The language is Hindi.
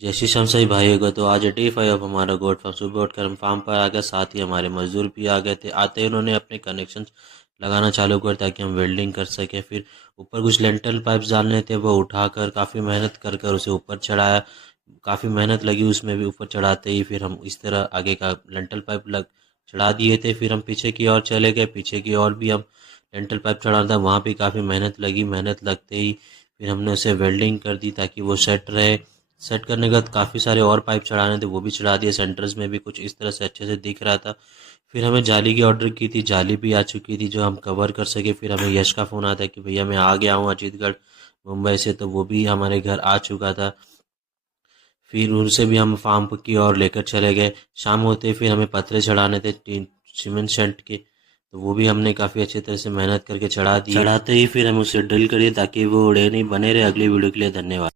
जय श्री श्याम सही भाइयों को। तो आज डे 5 ऑफ हमारा गोट फार्म। सुबह उठकर हम फार्म पर आ गए, साथ ही हमारे मजदूर भी आ गए थे। आते ही उन्होंने अपने कनेक्शन लगाना चालू कर ताकि हम वेल्डिंग कर सकें। फिर ऊपर कुछ लेंटल पाइप्स डालने थे, वो उठाकर काफ़ी मेहनत कर कर उसे ऊपर चढ़ाया। काफ़ी मेहनत लगी उसमें भी। ऊपर चढ़ाते ही फिर हम इस तरह आगे का लेंटल पाइप लग चढ़ा दिए थे। फिर हम पीछे की ओर चले गए। पीछे की ओर भी हम लेंटल पाइप चढ़ाना था, वहाँ भी काफ़ी मेहनत लगी। मेहनत लगते ही फिर हमने उसे वेल्डिंग कर दी ताकि वो सेट रहे। सेट करने के बाद काफ़ी सारे और पाइप चढ़ाने थे, वो भी चढ़ा दिए। सेंटर्स में भी कुछ इस तरह से अच्छे से दिख रहा था। फिर हमें जाली की ऑर्डर की थी, जाली भी आ चुकी थी जो हम कवर कर सके। फिर हमें यश का फ़ोन आता कि भैया मैं आ गया हूँ अजीतगढ़ मुंबई से, तो वो भी हमारे घर आ चुका था। फिर उनसे भी हम फार्म की ओर लेकर चले गए। शाम होते ही फिर हमें पत्थरे चढ़ाने थे टीन सीमेंट शेंट के, तो वो भी हमने काफ़ी अच्छी तरह से मेहनत करके चढ़ा दिए। चढ़ाते ही फिर हम उसे ड्रिल करिए ताकि वो उड़े नहीं। बने रहे अगली वीडियो के लिए। धन्यवाद।